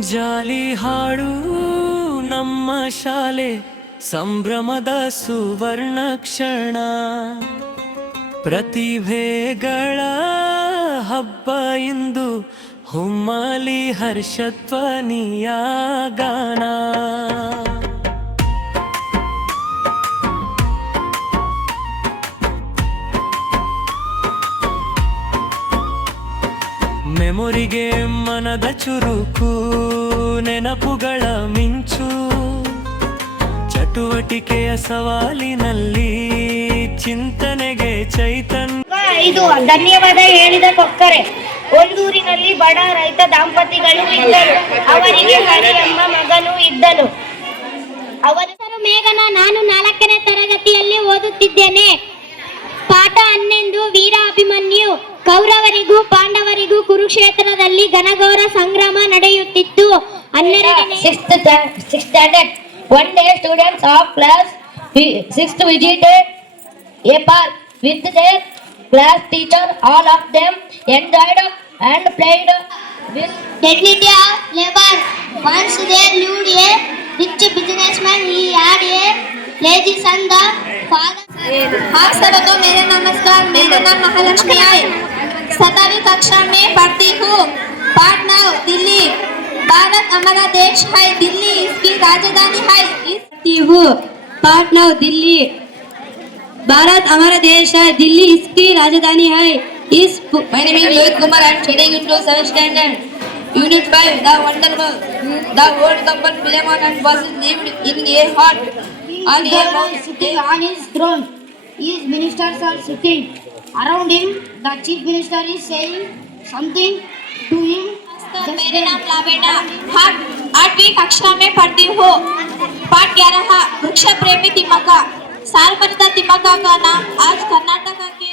ಜಾಲಿ ಹಾಡು ನಮ್ಮ ಶಾಲೆ ಸಂಭ್ರಮದ ಸುವರ್ಣ ಕ್ಷಣ, ಪ್ರತಿಭೆಗಳ ಹಬ್ಬ ಇಂದು ಹುಮ್ಮಲಿ ಹರ್ಷಧ್ವನಿಯ ಗಾನ. ಮೆಮೊರಿಗೆ ಮನದ ಚುರುಕು, ನೆನಪುಗಳ ಮಿಂಚು, ಚಟುವಟಿಕೆಯ ಸವಾಲಿನಲ್ಲಿ ಚಿಂತನೆಗೆ ಚೈತನ್ಯ. ಇದು ಧನ್ಯವಾದ ಹೇಳಿದ ಕೊಕ್ಕರೆ. ಒಂದೂರಿನಲ್ಲಿ ಬಡ ರೈತ ದಂಪತಿಗಳು ಇದ್ದರು. ಅವರಿಗೆ ಹರಿ ಎಂಬ ಮಗನು ಇದ್ದನು. ಅವರ ಹೆಸರು ಮೇಘನ. ನಾನು 4ನೇ ತರಗತಿಯಲ್ಲಿ ಓದುತ್ತಿದ್ದೇನೆ. ಪಾಠ 11. ವೀರ ಅಭಿಮನ್ಯು. ಕೌರವರಿಗೂ ಪಾಂಡವರಿಗೂ ಕುರುಕ್ಷೇತ್ರದಲ್ಲಿ ಘನಘೋರ ಸಂಗ್ರಾಮ ನಡೆಯುತ್ತಿತ್ತು. 6th standard. One day students of class 6th visited a park with their class teacher. All of them enjoyed and played with dignity of labor. Once there lived a rich businessman. He had a lazy son. The father. आप सबको मेरा नमस्कार. मेरा नाम महालक्ष्मी है. 7वीं कक्षा में पढ़ती हूँ. पाठ 9. दिल्ली. भारत हमारा देश है. दिल्ली इसकी राजधानी है. पाठ 9. दिल्ली. भारत हमारा देश है. दिल्ली इसकी राजधानी है. My name is Lohit Kumar. I am studying into 7th standard. Unit 5. The wonderful. The old couple Philemon and Basil lived in a hut on a mountain. Sitting on his throne. His ministers are sitting around him. The chief minister is saying something to him. मेरा नाम लावेंडा. 8वीं कक्षा में पढ़ती हूँ. पाठ 11. वृक्ष प्रेमी तिमका. सालमर्दा तिमका का नाम आज कर्नाटक के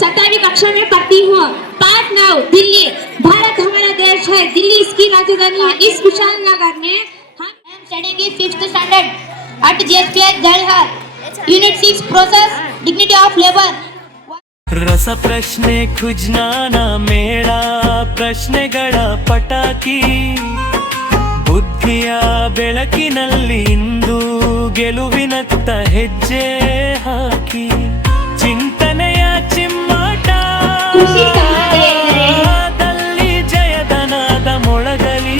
7वीं कक्षा में पढ़ती हूँ. पाठ 9. दिल्ली. भारत हमारा देश है. दिल्ली इसकी राजधानी है. इस विशाल नगर में I am studying in 5th standard at JSPS Jalhar. Unit 6. Process dignity of labor. ರಸ ಪ್ರಶ್ನೆ ಖುಜ್ನಾನ ಮೇಳ, ಪ್ರಶ್ನೆಗಳ ಪಟಾಕಿ, ಬುದ್ಧಿಯ ಬೆಳಕಿನಲ್ಲಿ ಇಂದು ಗೆಲುವಿನತ್ತ ಹೆಜ್ಜೆ ಹಾಕಿ, ಚಿಂತನೆಯ ಚಿಮ್ಮಾಟ ದಲ್ಲಿ ಜಯದನಾದ ಮೊಳಗಲಿ.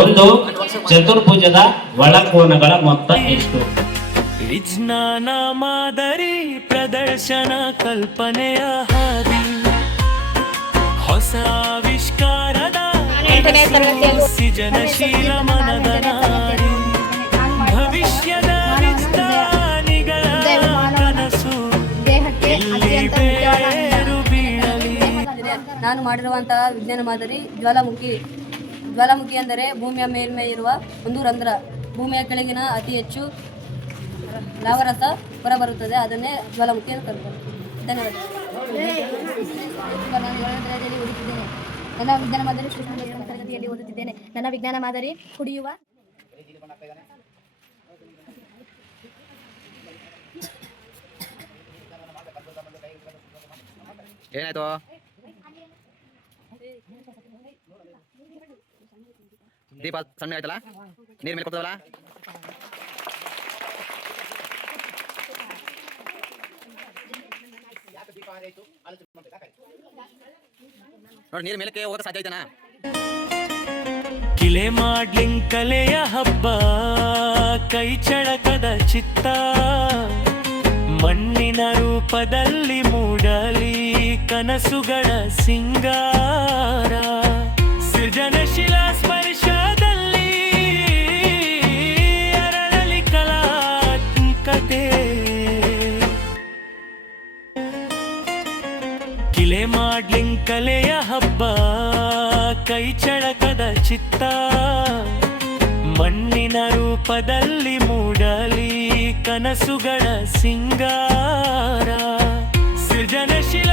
ಒಂದು ಚತುರ್ಭುಜದ ಒಳಕೋನಗಳ ಮೊತ್ತ ಎಷ್ಟು? ವಿಜ್ಞಾನ ಮಾದರಿ ಪ್ರದರ್ಶನ ಕಲ್ಪನೆಯ ಹಾದಿ, ಹೊಸ ಆವಿಷ್ಕಾರದ ಸೃಜನಶೀಲ ಮನದ ನಾಡಿ, ಭವಿಷ್ಯದ ವಿಜ್ಞಾನಿಗಳ ಕನಸು ಎಲ್ಲಿ ಬೇರು ಬೀಳಲಿ. ನಾನು ಮಾಡಿರುವಂತಹ ವಿಜ್ಞಾನ ಮಾದರಿ ಜ್ವಾಲಾಮುಖಿ ಅಂದರೆ ಭೂಮಿಯ ಮೇಲ್ಮೈ ಇರುವ ಒಂದು ರಂಧ್ರ. ಭೂಮಿಯ ಕೆಳಗಿನ ಅತಿ ಹೆಚ್ಚು ಲಾವರಸ ಹೊರಬರುತ್ತದೆ. ಅದನ್ನೇ ಜ್ವಾಲಾಮುಖಿ ಎಂದು ಕರೆಯುತ್ತಾರೆ. ಧನ್ಯವಾದ. ನಾನು 7ನೇ ತರಗತಿಯಲ್ಲಿ ಓದುತ್ತಿದ್ದೇನೆ. ನನ್ನ ವಿಜ್ಞಾನ ಮಾದರಿ ತರಗತಿಯಲ್ಲಿ ಓದುತ್ತಿದ್ದೇನೆ. ನನ್ನ ವಿಜ್ಞಾನ ಮಾದರಿ ಕುಡಿಯುವ ಏನಾಯ್ತು? ದೀಪ ಸಣ್ಣ ಆಯ್ತಲ್ಲ, ನೀರ್ ಮೇಲೆ ಕೊಡ್ತದಲ್ಲ. ನೋಡಿ, ನೀರ್ ಮೇಲಕ್ಕೆ ಹೋಗಕ್ಕೆ ಸಾಧ್ಯ ಐತನಾ? ಕಿಲೆ ಮಾಡ್ಲಿಂಗ್ ಕಲೆಯ ಹಬ್ಬ, ಕೈ ಚಳಕದ ಚಿತ್ತ, ಮಣ್ಣಿನ ರೂಪದಲ್ಲಿ ಮೂಡಲಿ ಕನಸುಗಳ ಸಿಂಗಾರ, ಸೃಜನಶೀಲ ಸ್ಪರ್ಶದಲ್ಲಿ ಅರಳಲಿ ಕಲಾತ್ಮಕತೆ. ಕಿಲೆ ಮಾಡ್ಲಿಂಗ್ ಕಲೆಯ ಹಬ್ಬ, ಕೈ ಚಳಕದ ಚಿತ್ತ, ಮಣ್ಣಿನ ರೂಪದಲ್ಲಿ ಮೂಡಲಿ ಕನಸುಗಳ ಸಿಂಗಾರ, ಸೃಜನಶೀಲ